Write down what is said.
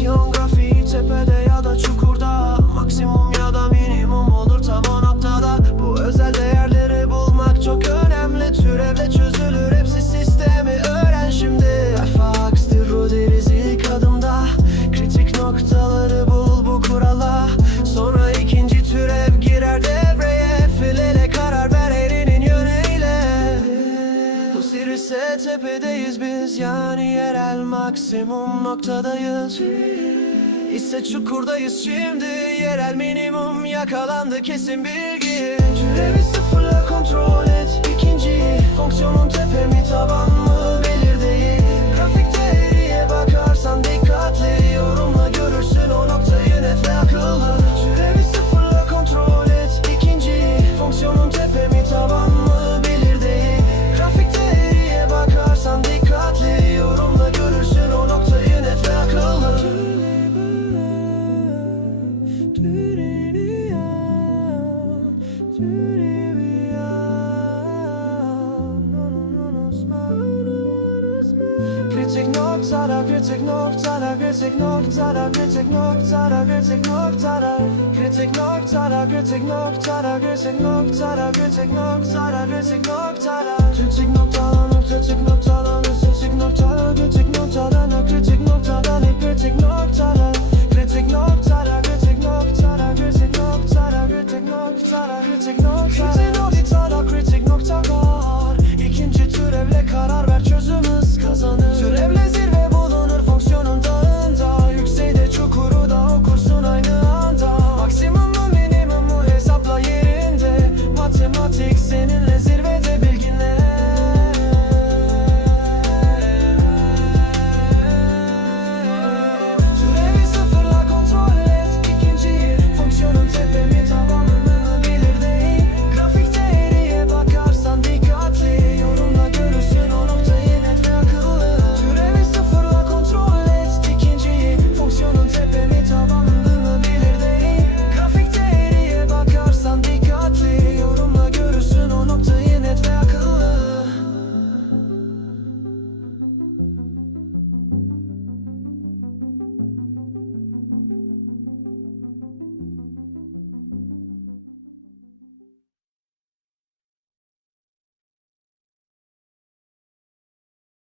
You. Tepedeyiz biz Yani yerel maksimum noktadayız. İse çukurdayız şimdi Yerel minimum yakalandı kesin bilgi. Türevi sıfırla kontrol et ikinci Fonksiyonun tepe mi taban Kritik noktada, kritik noktada, kritik noktada, kritik noktada, kritik noktada Kritik noktada, kritik noktada, kritik noktada, kritik noktada, kritik noktada Kritik noktadan, kritik noktadan, kritik